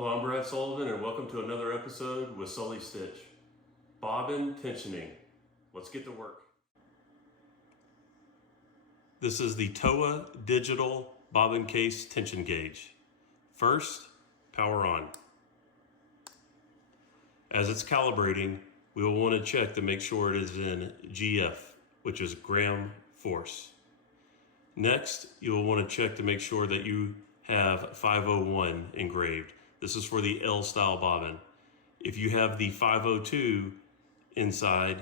Hello, I'm Brad Sullivan and welcome to another episode with Sully Stitch. Bobbin tensioning. Let's get to work. This is the Towa digital bobbin case tension gauge. First, power on. As it's calibrating, we will want to check to make sure it is in GF, which is gram force. Next, you will want to check to make sure that you have 501 engraved. This is for the L-Style Bobbin. If you have the 502 inside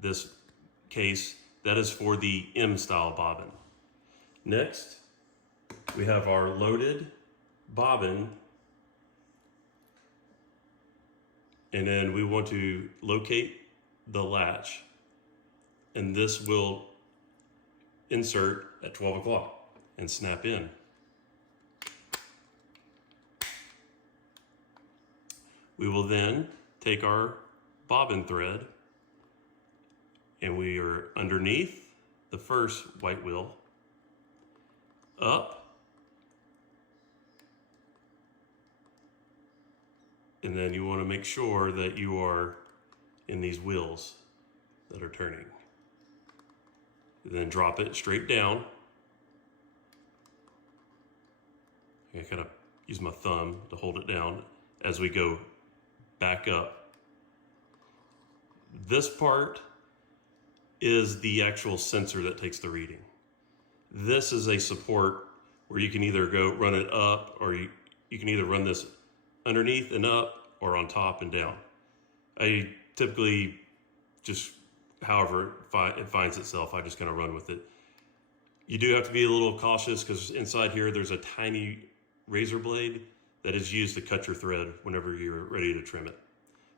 this case, that is for the M-Style Bobbin. Next, we have our loaded bobbin, and then we want to locate the latch, and this will insert at 12 o'clock and snap in. We will then take our bobbin thread and we are underneath the first white wheel, up, and then you want to make sure that you are in these wheels that are turning. And then drop it straight down. I kind of use my thumb to hold it down as we go back up. This part is the actual sensor that takes the reading. This is a support where you can either go run it up, or you can either run this underneath and up, or on top and down. I typically just, however it finds itself, I just kind of run with it. You do have to be a little cautious because inside here there's a tiny razor blade that is used to cut your thread whenever you're ready to trim it.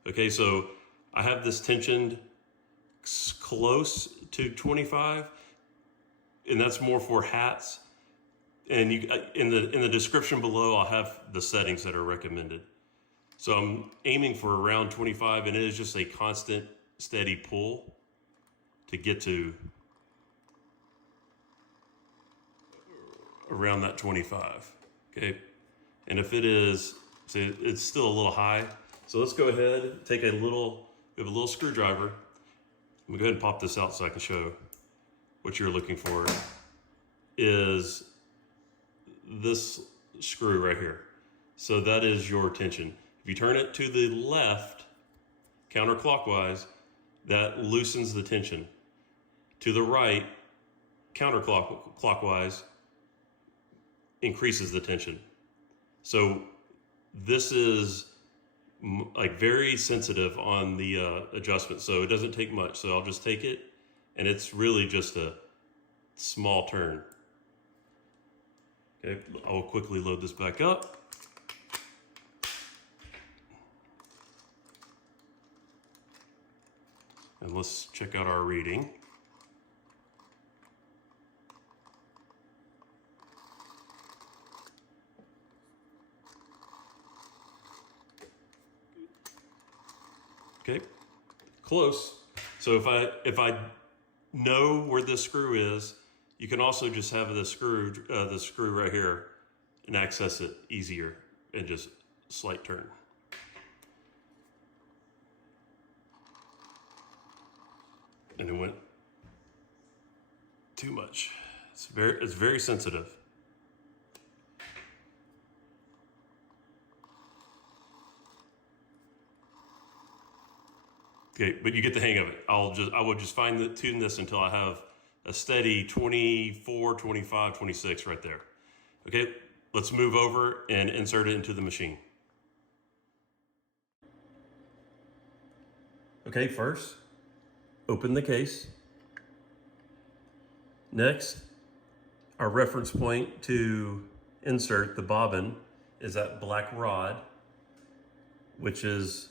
Okay, so I have this tensioned close to 25, and that's more for hats. And you, in the description below, I'll have the settings that are recommended. So I'm aiming for around 25, and it is just a constant, steady pull to get to around that 25. Okay. And if it is, so it's still a little high. So let's go ahead, take we have a little screwdriver. Let me go ahead and pop this out so I can show what you're looking for. Is this screw right here. So that is your tension. If you turn it to the left, counterclockwise, that loosens the tension. To the right, counterclockwise, increases the tension. So this is like very sensitive on the adjustment, so it doesn't take much. So I'll just take it, and it's really just a small turn. Okay, I'll quickly load this back up. And let's check out our reading. Okay, close. So if I know where this screw is, you can also just have the screw right here and access it easier, and just slight turn. And it went too much. It's very sensitive. Okay, but you get the hang of it. I will just tune this until I have a steady 24, 25, 26 right there. Okay, let's move over and insert it into the machine. Okay, first, open the case. Next, our reference point to insert the bobbin is that black rod, which is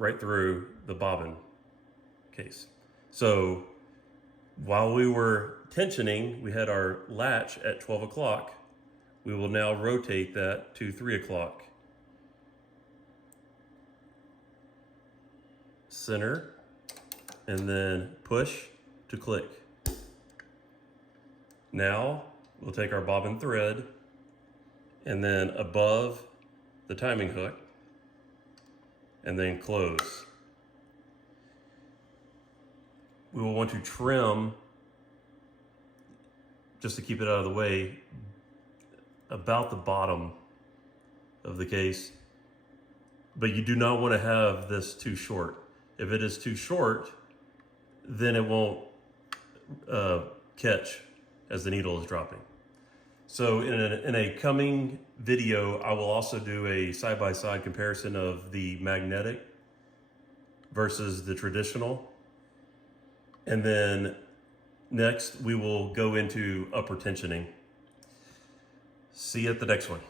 right through the bobbin case. So while we were tensioning, we had our latch at 12 o'clock. We will now rotate that to 3 o'clock. Center, and then push to click. Now we'll take our bobbin thread and then above the timing hook, and then close. We will want to trim, just to keep it out of the way, about the bottom of the case, but you do not want to have this too short. If it is too short, then it won't catch as the needle is dropping. So in a coming video, I will also do a side-by-side comparison of the magnetic versus the traditional. And then next we will go into upper tensioning. See you at the next one.